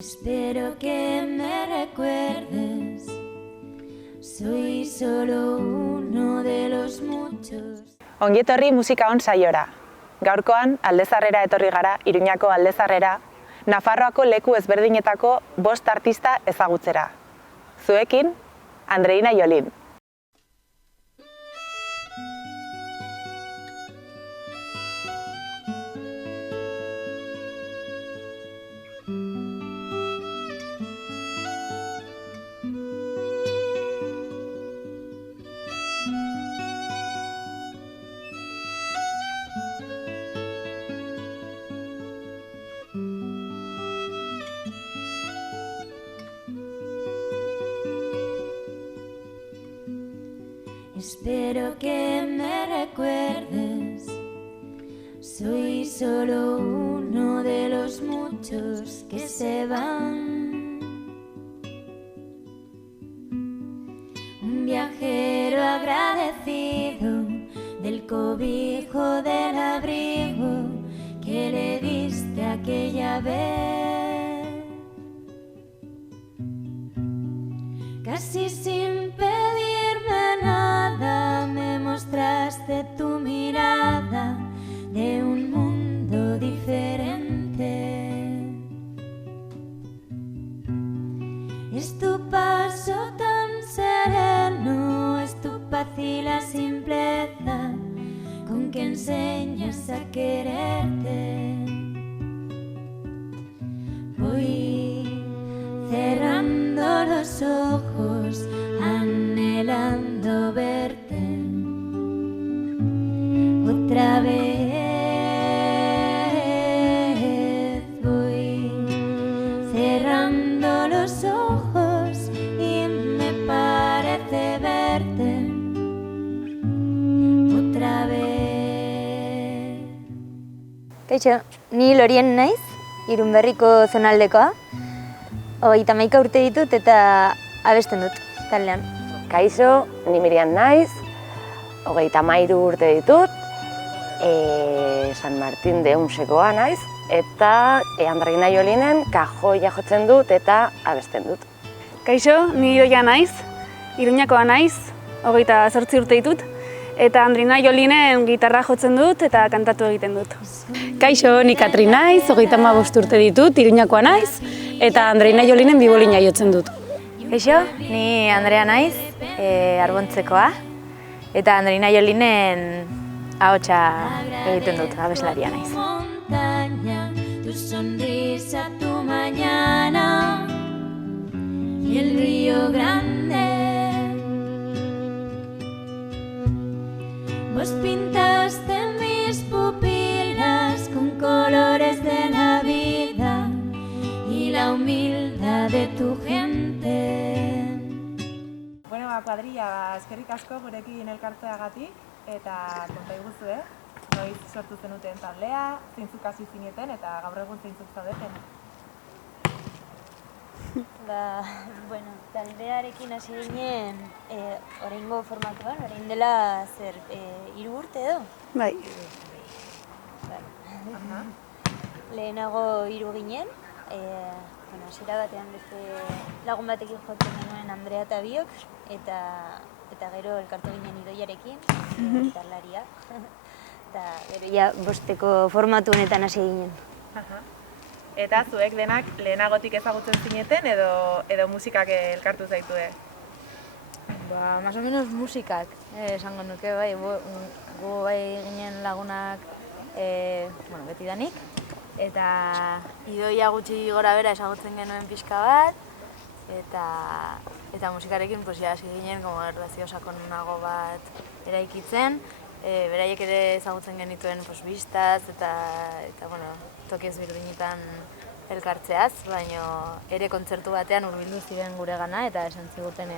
Espero que me recuerdes, soy solo uno de los muchos. Ongi etorri musika on saiora. Gaurkoan Aldezarrera etorri gara, Iruñako Aldezarrera, Nafarroako leku ezberdinetako 5 artista ezagutzera. Zuekin, Andreina Jolin. Espero que me recuerdes, soy solo uno de los muchos que se van. Un viajero agradecido del cobijo del abrigo que le diste aquella vez. Casi sin pedirme nada me mostraste tu mirada de un mundo diferente. Es tu paso tan sereno, es tu paz y la simpleza con que enseñas a quererte. Voy cerrando los ojos, anhelando verte otra vez. Voy cerrando los ojos y me parece verte otra vez. Kaixo, ni Lorien naiz, Irunberriko zonaldekoa. 31 urte ditut eta abesten dut taldean. Kaixo, ni Miriam naiz, 33 urte ditut, San Martin de Unsekoa naiz, eta Andreina Jolinen kajoia jotzen dut eta abesten dut. Kaixo, ni Idoia naiz, Iruñakoa naiz, 28 urte ditut, eta Andreina Jolinen gitarra jotzen dut eta kantatu egiten dut. Kaixo, ni Katrin naiz, 35 urte ditut, Iruñakoa naiz, eta Andreina Jolinen bibolina jotzen dut. Kaixo, ni Andrea naiz, Arbontzekoa, eta Andreina Jolinen ahotsa egiten dut, abeslaria naiz. Montaña, tu sonrisa, tu mañana y el río grande. Vos pintaste mis pupilas con colores de la vida y la humildad de tu gente. Bueno, kuadrilla, eskerrik asko gurekin elkartzeagatik eta konta iguzue, noiz sortu zenuten taldea, zeintzuk hasi zineten eta gaur egun zeintzuk zaudeten. Bueno, taldearekin hasi ginen oraingo formatuan, orain dela 3 urte edo? Bai. Lehenago 3 ginen, hasiera batean beste lagun batekin jotzen genuen Andrea eta biok, eta gero elkartu ginen Idoiarekin, gitarlaria. Eta gero ja 5 formatu honetan hasi ginen. Eta zuek denak lehenagotik ezagutzen zineten edo musikak elkartu zaitue? Más o menos musikak, esango nuke bai, gu bai ginen lagunak betidanik. Eta Idoia gutxi gora bera ezagutzen genuen pixka bat, eta musikarekin hasi ginen erlazio sakonago bat eraikitzen. Beraiek ere ezagutzen genituen bistaz eta toki ezberdinetan elkartzeaz, baina ere kontzertu batean hurbildu ziren guregana eta esan ziguten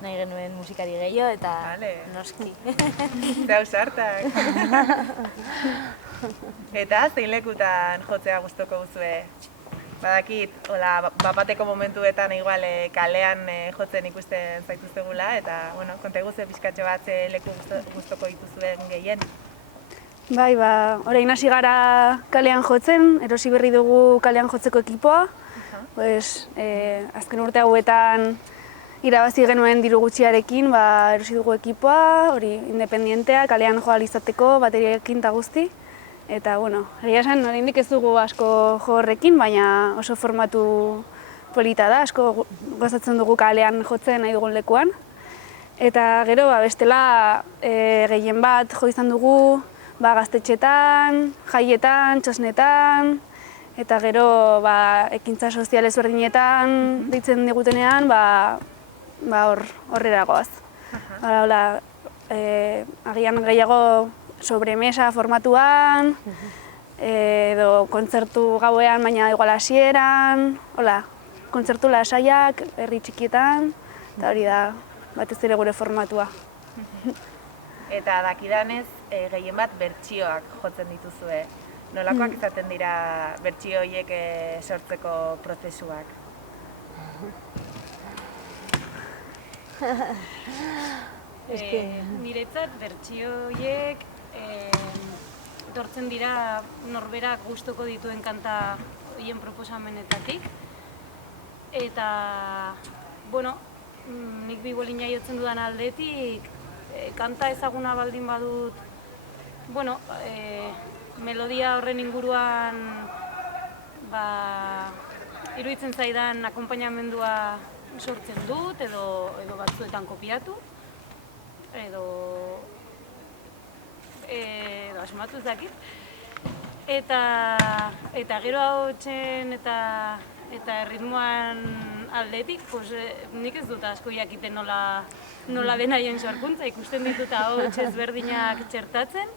nahi genuen musikari gehiago eta noski. Zeu sartak! Eta zein lekutan jotzea gustoko duzue? Badakit, bapateko momentuetan igual kalean jotzen ikusten zaituztegula eta konta iguzue pixkatxo bat leku gustoko dituzuen gehien. Bai, orain hasi gara kalean jotzen, erosi berri dugu kalean jotzeko ekipoa, azken urte hauetan irabazi genuen diru gutxiarekin, erosi dugu ekipoa, hori independientea, kalean jo ahal izateko, bateriarekin eta guzti. Eta, egia esan, oraindik ez dugu asko jo horrekin, baina oso formatu polita da, asko gozatzen dugu kalean jotzen nahi dugun lekuan. Eta gero, bestela gehien bat jo izan dugu gaztetxetan, jaietan, txosnetan, eta gero ekintza sozial ezberdinetan deitzen digutenean, horrera goaz. Agian gehiago sobremesa formatuan, edo kontzertu gauean, baina igual hasieran, kontzertu lasaiak, herri txikietan, eta hori da, batez ere gure formatua. Eta dakidanez, gehien bat bertsioak jotzen dituzue. Nolakoak izaten dira bertsio horiek sortzeko prozesuak? Niretzat bertsio horiek etortzen dira norberak gustuko dituen kanta horien proposamenetatik. Eta, nik bibolina jotzen dudan aldetik, kanta ezaguna baldin badut, melodia horren inguruan iruditzen zaidan akonpainamendua sortzen dut, edo batzuetan kopiatu, edo asmatu ez dakit. Eta gero ahotsen eta erritmoan aldetik, nik ez dut asko jakiten nola den haien sorkuntza, ikusten ditut ahots ezberdinak txertatzen,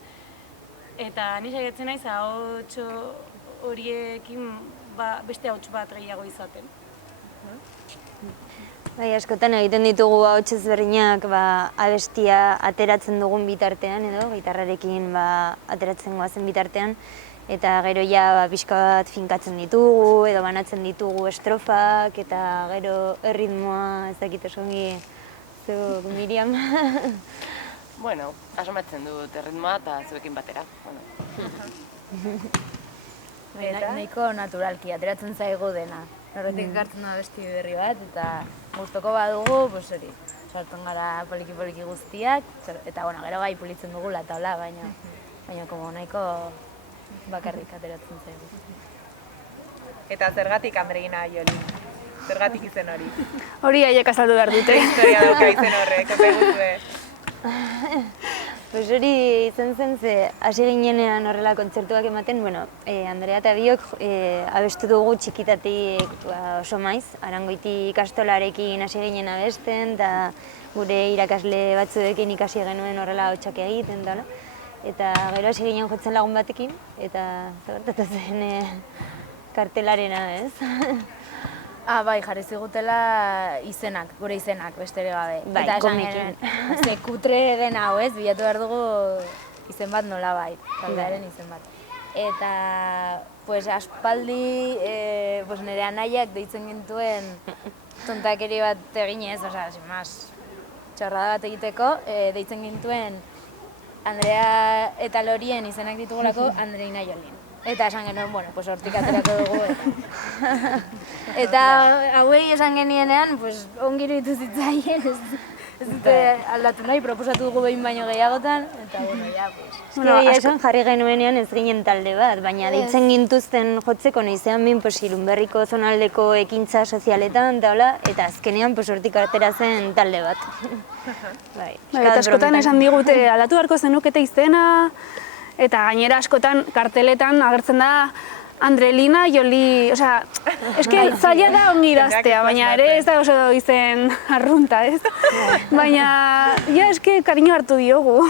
eta ni saiatzen naiz ahots horiekin beste ahots bat gehiago izaten. Bai, askotan egiten ditugu ahots ezberdinak abestia ateratzen dugun bitartean edo gitarrarekin ateratzen goazen bitartean, eta gero ja pixka bat finkatzen ditugu edo banatzen ditugu estrofak eta gero erritmoa ez dakit oso ongi zuk, Miriam. Asmatzen dut erritmoa eta zuekin batera. Nahiko naturalki, ateratzen zaigu dena. Horretik ekartzen da besti berri bat, eta gustoko badugu, hori, sartzen gara poliki-poliki guztiak, eta gero gai pulitzen dugula eta hola, baina nahiko bakarrik ateratzen zaigu. Eta zergatik Andreina Jolin? Zergatik izen hori? Hori haiek azaldu behar dute. Historia dauka izen horrek, konta guztue. Hori izan zen, hasi ginenean horrela kontzertuak ematen, Andrea eta biok abestu dugu txikitatik oso maiz, Arangoiti ikastolarekin hasi ginen abesten, eta gure irakasle batzuekin ikasi genuen horrela hotxak egiten, eta gero hasi ginen jotzen lagun batekin, eta zagertatu zen kartelarena, ez? Bai, jarri zigutela izenak, gure izenak, beste ere gabe. Bai, komekin. Ze kutre den hau ez, bilatu behar dugu izen bat nola bai, taldearen izen bat. Eta, aspaldi, nire anaiak deitzen gintuen tontakeri bat eginez, txorrada bat egiteko, deitzen gintuen Andrea eta Lorien izenak ditugulako Andreina Jolin. Eta esan genuen, hortik aterako dugu. Eta hauei esan genienean, ongi iruditu zitzaien, ez dute aldatu nahi, proposatu dugu behin baino gehiagotan, eta esan jarri genuenean ez ginen talde bat, baina deitzen gintuzten jotzeko nahizean behin Ilunberriko zonaldeko ekintza sozialetan, eta azkenean hortik atera zen talde bat. Eta askotan esan digute, aldatu beharko zenukete izena, eta gainera askotan karteletan agertzen da Andrelina Joli, zaila da ongi idaztea, baina ere ez da oso izen arrunta, ez? Baina, kariño hartu diogu,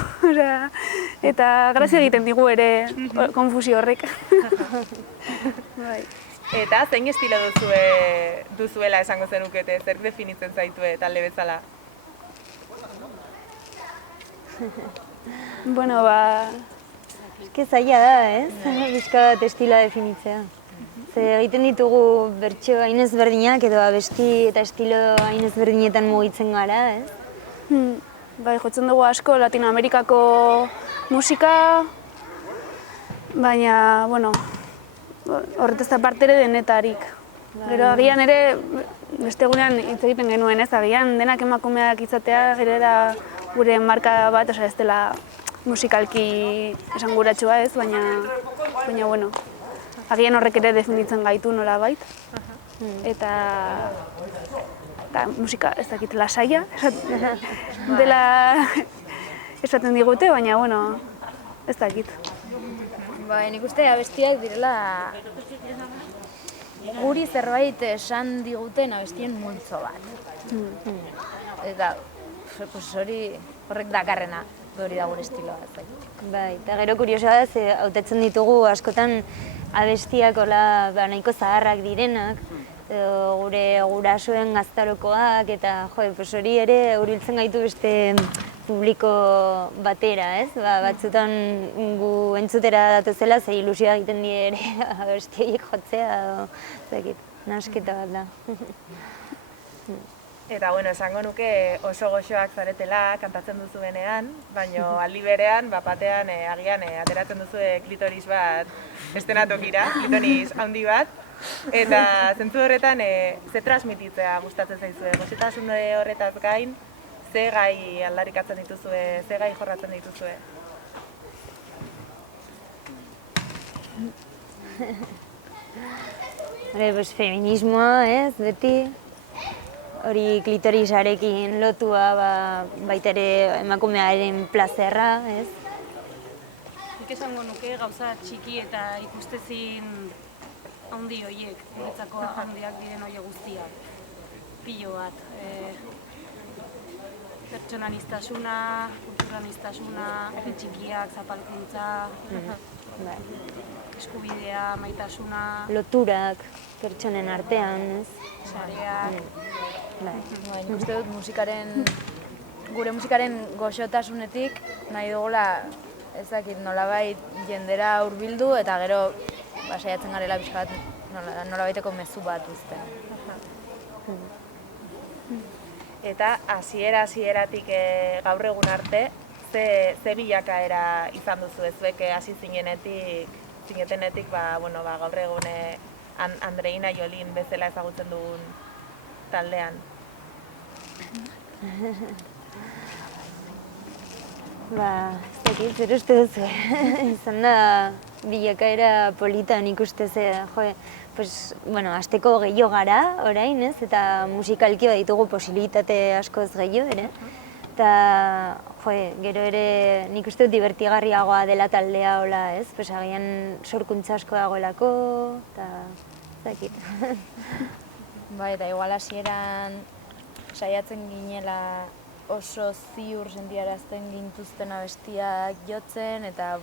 eta grazia egiten digu ere konfusio horrek. Eta zein estilo duzuela esango zenukete, zer definitzen zaitue talde bezala? Zaila da, ez? Bizka bat estiloa definitzea. Egiten ditugu bertso hain ezberdinak edo abesti eta estilo hain ezberdinetan mugitzen gara, ez? Jotzen dugu asko Latinoamerikako musika, baina, horretaz aparte ere denetarik. Gero agian ere, beste egunean hitz egiten genuen ez, agian denak emakumeak izatea gero era gure marka bat, osea ez dela musikalki esanguratsua ez, baina bueno, agian horrek ere definitzen gaitu nolabait. Eta musika ez dakit lasaia dela esaten digute, baina bueno, ez dakit. Bai, nik uste abestiak direla guri zerbait esan diguten abestien multzo bat. Eta horrek dakarrena, hori da gure estiloa. Bai, eta gero kuriosoa da, ze hautatzen ditugu askotan abestiak nahiko zaharrak direnak, gure gurasoen gaztarokoak, eta hori ere hurbiltzen gaitu beste publiko batera, ez? Batzutan gu entzutera datuzela, ze ilusioa egiten die ere abestiak jotzea, nasketa bat da. Eta, bueno, esango nuke oso goxoak zaretela kantatzen duzuenean, baina aldi berean, batean agian ateratzen duzue klitoris bat estenatokira, klitoris handi bat, eta zentzu horretan ze transmititzea gustatzen zaizue, goxetasun horretaz gain, ze gai aldarrikatzen dituzue, ze gai jorratzen dituzue? Feminismoa, ez, beti. Hori klitorisarekin lotua baita ere emakumearen plazerra, ez? Nik esango nuke gauza txiki eta ikustezin handi horiek, guretzako handiak diren horiek guztiak. Pilo bat. Pertsonanistasuna, kulturanistasuna, txikiak, zapalkuntza, eskubidea, maitasuna, loturak pertsonen artean, ez? sareak. Nik uste dut gure musikaren goxotasunetik nahi dugula, ez dakit, nolabait jendera hurbildu eta gero saiatzen garela pixka bat nolabaiteko mezu bat uzten. Eta hasieratik gaur egun arte, ze bilakaera izan duzu zuek hasi zinetenetik, gaur egun Andreina Jolin bezala ezagutzen dugun taldean? Ez dakit, zer uste duzu, izan da bilakaera politan ikuste hasteko gehiago gara orain, ez? Eta musikalki baditugu posibilitate askoz gehiago ere. Eta gero ere nik uste dut divertigarriagoa dela taldea hola, ez? Agian sorkuntza asko dagoelako, eta ez dakit. Bai, eta igual hasieran saiatzen ginela oso ziur sentiarazten gintuzten abestiak jotzen, eta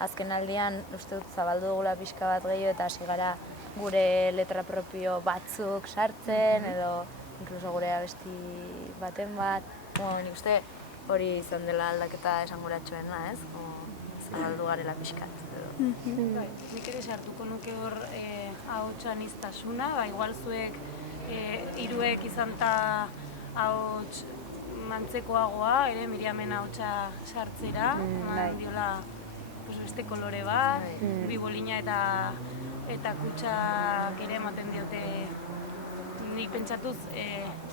azken aldian uste dut zabaldu dugula pixka bat gehiago eta hasi gara gure letra propio batzuk sartzen, edo inkluso gure abesti baten bat. Nik uste hori izan dela aldaketa esanguratsuena, ez? Zabaldu garela pixkat. Nik ere sartuko nuke hor ahotsaniztasuna, igual zuek hiruek izan eta ahots mantzekoagoa, Miriamen ahotsa sartzera, eman diola beste kolore bat, bibolina eta kutsak ere ematen diote. Nik pentsatuz,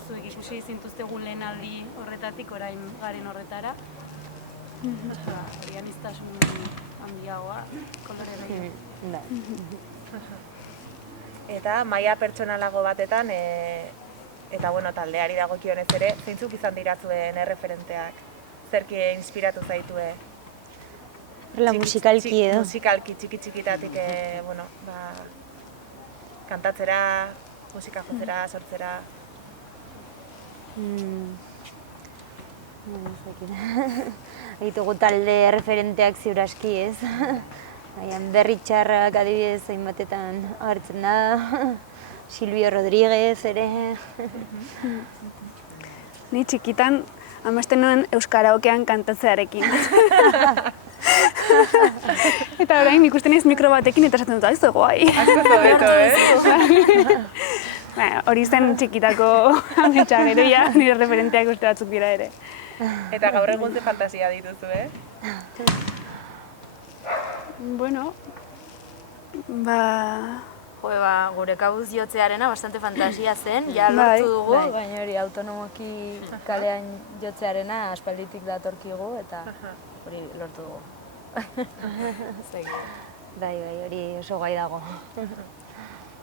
zuek ikusi zintuztegu lehen aldi horretatik, orain garen horretara. Hori aniztasun handiagoa, kolore gehiago. Eta maila pertsonalago batetan, eta taldeari dagokionez ere, zeintzuk izan dira zuen erreferenteak? Zerki inspiratu zaitue? Horrela musikalki edo? Musikalki, txiki-txikitatik, kantatzera, musika jotzera, sortzera. Egitugu talde referenteak ziur aski, ez? Berri txarrak adibidez hainbatetan agertzen da, Silvio Rodríguez ere. Ni txikitan amesten nuen euskaraokean kantatzearekin. Eta orain ikusten ez mikro batekin eta esaten dut, aizu guai. Hori zen txikitako ametsa gero ja, nire referenteak uste batzuk dira ere. Eta gaur egun ze fantasia dituzu, Bueno, Gure kabuz jotzearena bastante fantasia zen, ja lortu dugu, baina hori autonomoki kalean jotzearena aspalditik datorkigu eta hori lortu dugu. Bai, hori oso gai dago.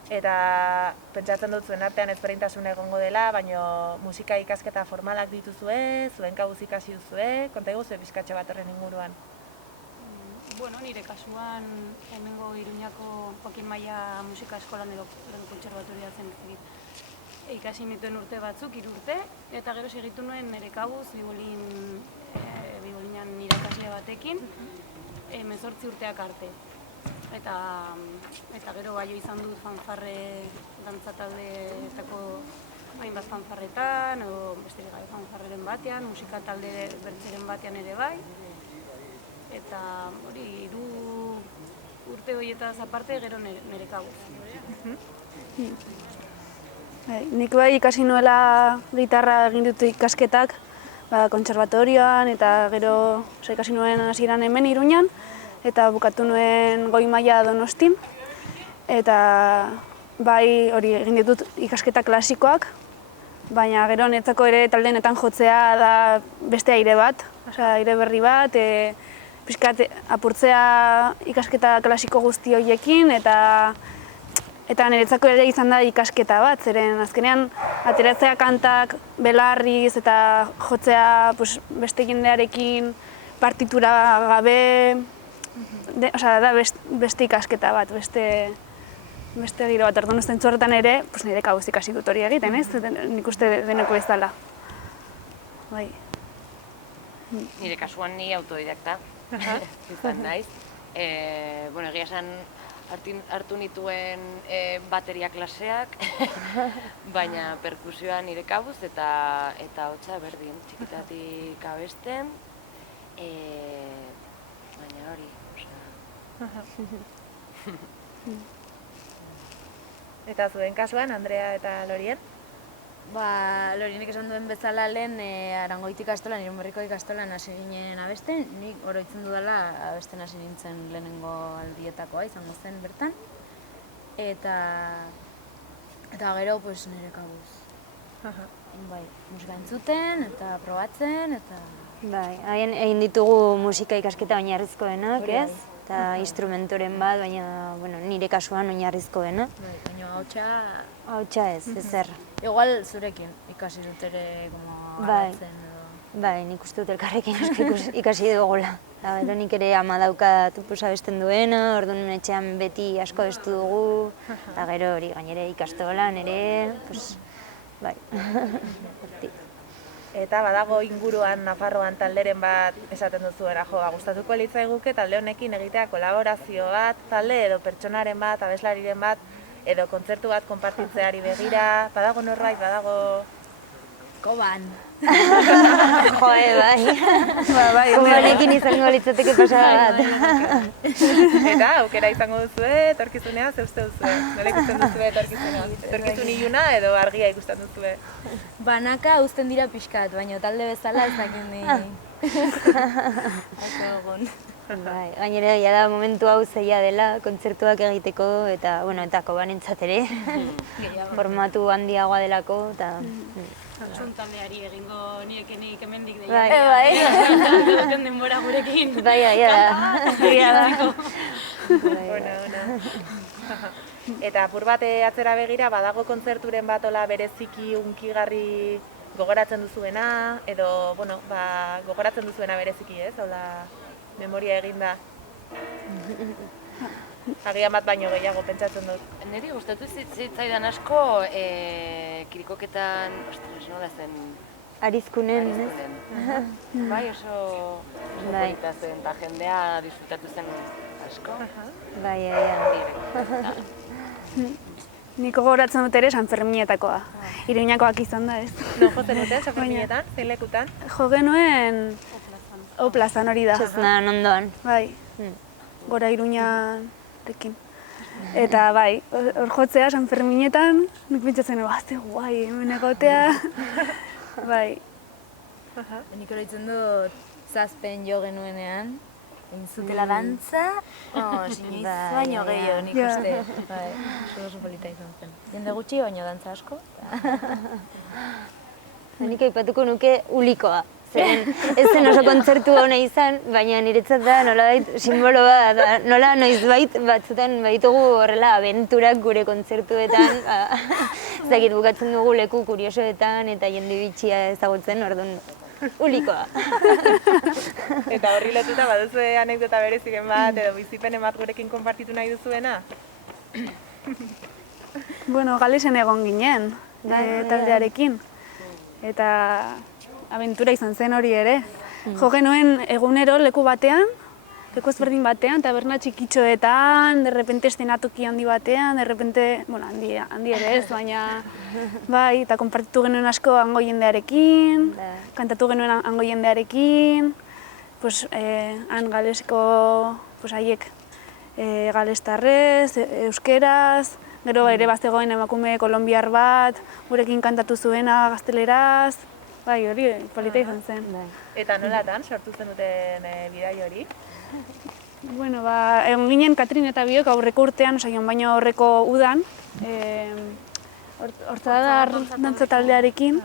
Eta pentsatzen dut zuen artean ezberdintasun egongo dela, baina musika ikasketa formalak dituzue, zuen kabuz ikasi duzue, konta eguzue pixkatxo bat horren inguruan. Bueno, nire kasuan hemengo Iruñako Joaquin Maia musika eskolan edo kontserbatoria zen ikasi nituen urte batzuk, 3 urte, eta gero segitu nuen nire kabuz bibolinan irakasle batekin, 18 urteak arte. Eta gero baio izan dut fanfarre dantza taldeetako hainbat fanfarretan, edo besterik gabe fanfarreren batean, musika talde bertzeren batean ere bai. Eta hori 3 urte horietaz aparte gero nire kabuz. Nik bai ikasi nuela gitarra egin dut ikasketak kontserbatorioan eta gero ikasi nuen hasieran hemen Iruñan eta bukatu nuen goi maila Donostin. Eta bai hori egin ditut ikasketa klasikoak, baina gero netzako ere taldenetan jotzea da beste aire bat, aire berri bat, pixkat apurtzea ikasketa klasiko guzti horiekin eta niretzako ere izan da ikasketa bat, zeren azkenean ateratzea kantak belarriz eta jotzea beste jendearekin partitura gabe, da beste ikasketa bat, beste giro bat. Orduan zentzu horretan ere nire kabuz ikasi dut hori egiten, ez? Nik uste deneko ez dela. Nire kasuan ni autodidakta izan naiz. Egia esan hartu nituen bateria klaseak, baina perkusioa nire kabuz eta hotza berdin, txikitatik abesten, baina hori, Eta zuen kasuan, Andrea eta Lorien? Lorienek esan duen bezala lehen Arangoiti ikastolan, Irunberriko ikastolan hasi ginen abesten, nik oroitzen dudala abesten hasi nintzen lehenengo aldietakoa izango zen bertan. Eta gero nire kabuz. Musika entzuten eta probatzen eta... Haien egin ditugu musika ikasketa oinarrizkoenak, ez? Eta instrumentoren bat, baina nire kasuan oinarrizkoena. Baina Hautsa ez, ezer. Igual zurekin ikasi dut ere garatzen edo... Nik uste dut elkarrekin ikasi dugula. Gero nik ere ama daukat abesten duena, orduan etxean beti asko abestu dugu, eta gero hori gainere ikastolan ere, bai. Eta badago inguruan Nafarroan talderen bat esaten duzuena, gustatuko litzaiguke talde honekin egitea kolaborazio bat, talde edo pertsonaren bat, abeslariren bat, edo kontzertu bat konpartitzeari begira, badago norbait, badago... Koban! Bai. Kobanekin izango litzateke pasada bat. Eta aukera izango duzue, etorkizunean, ze uste duzue? Nola ikusten duzue etorkizunean? Etorkizun iluna edo argia ikusten duzue? Banaka uzten dira pixkat, baina talde bezala ez dakit ni... Gainera, da momentu hau zeia dela, kontzertuak egiteko eta Kobanentzat ere. Formatu handiagoa delako eta... Zun taldeari egingo niekenik hemendik deia. Bai. Duten denbora gurekin. Bai. Eta apur bat atzera begira, badago kontzerturen bat bereziki unkigarri gogoratzen duzuena, edo, gogoratzen duzuena bereziki, ez? Memoria eginda. Agian bat baino gehiago pentsatzen dut. Niri gustatu zitzaidan asko kirikoketan, nola zen? Arizkunen, ez? Bai, oso polita zen, eta jendea disfrutatu zen asko. Bai. Niko gogoratzen dut ere San Ferminetakoa. Iruñakoak izan da, ez? Non jotzen duten, San Ferminetan, zein lekutan? Jo genuen O-plazan hori da. Txosnan ondoan. Bai, gora Iruñarekin. Eta bai, hor jotzea San Ferminetan, nik pentsatzen, ze guai, hemen egotea. Bai. Nik oroitzen dut zazpen jo genuenean, egin zutela dantza, sinoiz baino gehiago nik uste. Bai, oso polita izan zen. Jende gutxi, baino dantza asko. Nik aipatuko nuke ulikoa. Zeren ez zen oso kontzertu hona izan, baina niretzat da nolabait simbolo bat, nola noizbait batzutan baditugu horrela abenturak gure kontzertuetan, ezakit bukatzen dugu leku kuriosoetan eta jende bitxia ezagutzen, orduan ulikoa. Eta horri lotuta baduzu anekdota bereziken bat edo bizipenen bat gurekin konpartitu nahi duzuena? Bueno, Galesen egon ginen, taldearekin. Eta abentura izan zen hori ere. Jo genuen egunero leku batean, leku ezberdin batean, taberna txikitxoetan, derrepente eszenatoki handi batean, derrepente, bueno, handi ere ez, baina bai, eta konpartitu genuen asko hango jendearekin, kantatu genuen hango jendearekin, pues, han galesko, pues, haiek galestarrez, euskeraz, gero ere bazegoen emakume kolonbiar bat, gurekin kantatu zuena gazteleraz, bai, hori polita izan zen. Eta nolatan sortu zen duten bidai hori? Bueno, egon ginen Katrin eta biok aurreko urtean, osaion baino aurreko udan, Hortzadar dantza taldearekin,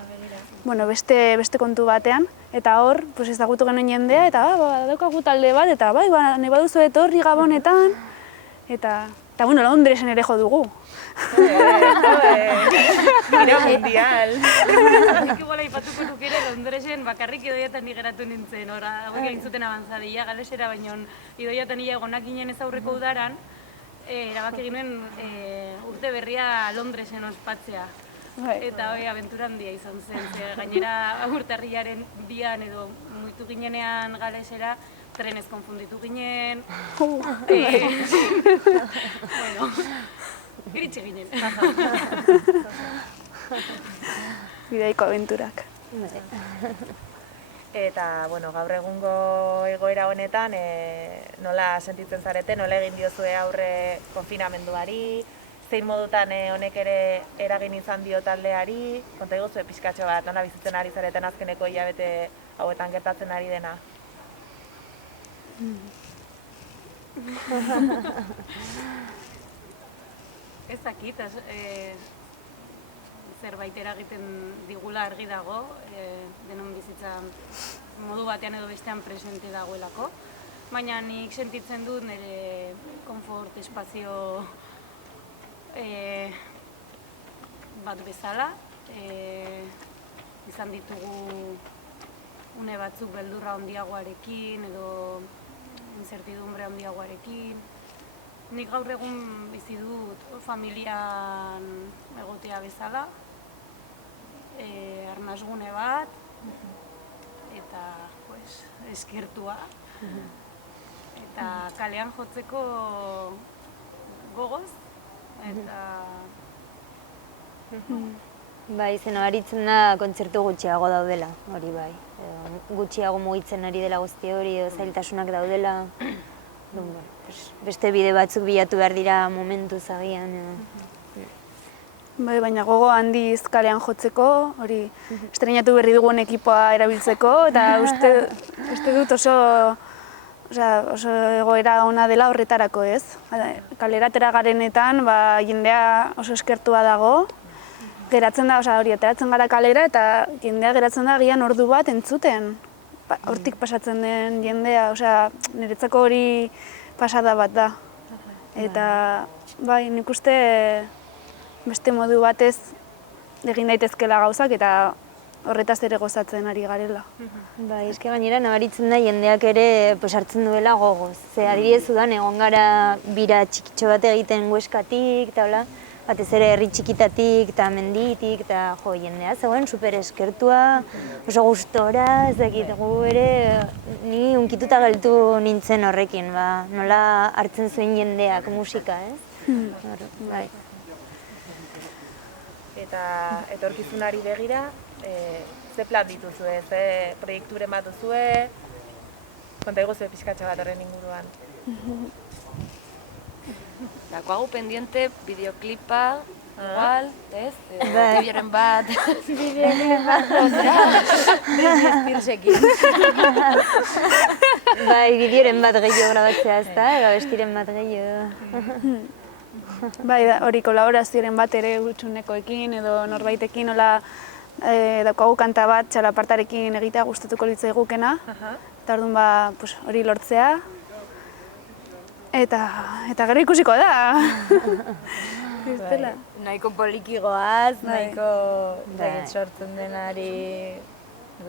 bueno, beste kontu batean, eta hor, pues ezagutu genuen jendea, eta daukagu talde bat, eta bai, nahi baduzu etorri Gabonetan, eta bueno, Londresen ere jo dugu. Gira mundial. Nik igual aipatuko nuke ere Londresen bakarrik Idoiatan ni geratu nintzen, hauek egin zuten avanzadia galesera, baina Idoiatan ia egonak ginen ez aurreko udaran, erabaki ginen urte berria Londresen ospatzea. Eta hori abentura handia izan zen, gainera urtarrilaren bian edo muitu ginenean galesera, trenez konfunditu ginen. Bueno, iritsi ginen. Bidaiko abenturak. Eta, bueno, gaur egungo egoera honetan, nola sentitzen zarete, nola egin diozue aurre konfinamenduari, zein modutan honek ere eragin izan dio taldeari, konta egozue pixkatxo bat, nola bizitzen ari zareten azkeneko hilabete hauetan gertatzen ari dena? Ez dakit, zerbait eragiten digula argi dago, denon bizitza modu batean edo bestean presente dagoelako, baina nik sentitzen dut nire konfort espazio bat bezala, izan ditugu une batzuk beldurra handiagoarekin edo incertidumbre handiagoarekin. Nik gaur egun bizi dut familian egotea bezala, arnasgune bat, eta eskertua, eta kalean jotzeko gogoz, eta... Bai, zen abaritzen da kontzertu gutxiago daudela, hori bai. Gutxiago mugitzen ari dela guzti hori, zailtasunak daudela. Beste bide batzuk bilatu behar dira momentuz agian. Bai, baina gogo handiz kalean jotzeko, hori estrenatu berri dugun ekipoa erabiltzeko, eta uste dut oso egoera ona dela horretarako, ez? Kalera atera garenetan, jendea oso eskertua dago, geratzen da, ateratzen gara kalera eta jendea geratzen da agian ordu bat entzuten. Hortik pasatzen den jendea, niretzako hori pasada bat da. Eta, bai, nik uste beste modu batez egin daitezkela gauzak eta horretaz ere gozatzen ari garela. Bai, eske gainera nabaritzen da jendeak ere hartzen duela gogoz. Ze adibidez udan egon gara bira txikitxo bat egiten Hueskatik, eta hola, batez ere herri txikitatik eta menditik, eta jendea zegoen super eskertua, oso gustora, ez dakit, gu ere ni unkituta geltu nintzen horrekin, nola hartzen zuen jendeak musika, ez? Bai. Eta etorkizunari begira, ze plan dituzue, ze proiekturen bat duzue, konta egozue pixkatxa bat horren inguruan. Dakoagu pendiente bideoklipa igual, ez? Bai. Bideoren bat. Bideoren bat. Spearsekin. Bai, bideoren bat gehiago grabatzea, ezta? Edo bestiren bat gehiago. Bai, hori kolaborazioaren bat ere gutxunekoekin edo norbaitekin nola daukagu kanta bat txalapartarekin egitea gustatuko litzaigukena. Eta orduan hori lortzea. Eta gero ikusiko da. Nahiko polikigoaz, nahiko sortzen denari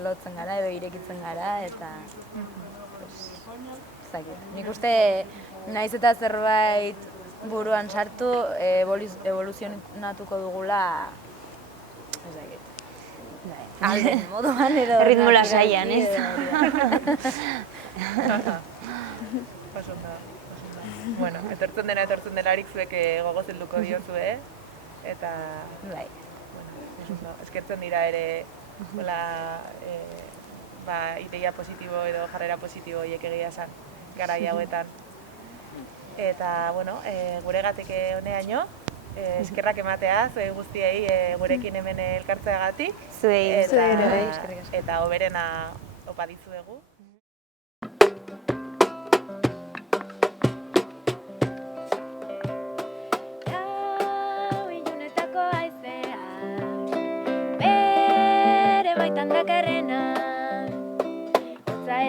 lotzen gara edo irekitzen gara, eta nik uste naiz eta zerbait buruan sartu evoluzionatuko dugula, ez dakit, alden moduan edo... Erritmo lasaian, ez? Bueno, etortzen delarik zuek gogoz helduko diozue, eta eskertzen dira ere ideia positibo edo jarrera positibo horiek egia esan garai hauetan. Eta, guregatik honeaino, eskerrak ematea, zuei guztiei gurekin hemen elkartzeagatik. Zuei, eta hoberena opa dizuegu.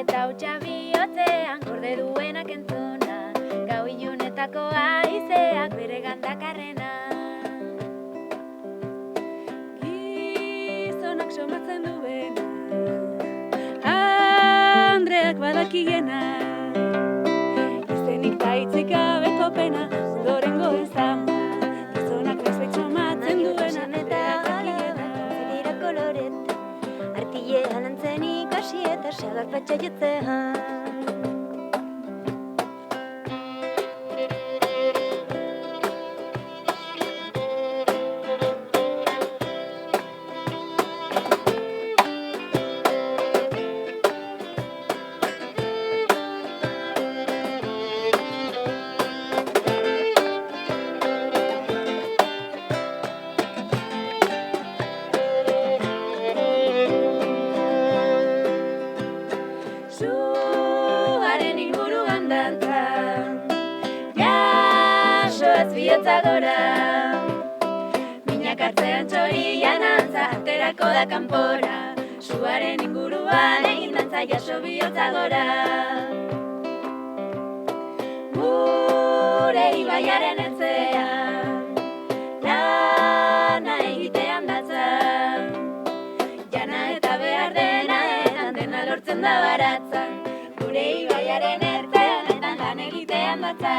Eta hautsa bihotzean gorde duenak entzuna, gau ilunetako haizeak bere gandakarrena. Gizonak somatzen duena, Andreak badakiena, izenik ta hitzik gabeko pena, ondorengo ezama, gizonak bezbait somatzen duena, eta dakiena. Zerira koloreta, artillean antzen ikasi eta sadar patxaietzean. Bihotza gora, minak hartzean txorian antza, aterako da kanpora, suaren inguruan egin dantza jaso bihotza gora. Gure ibaiaren ertzean, lana egitean datza, jana eta behar dena edan dena lortzen da baratzan, gure ibaiaren ertzean edan lan egitean datza.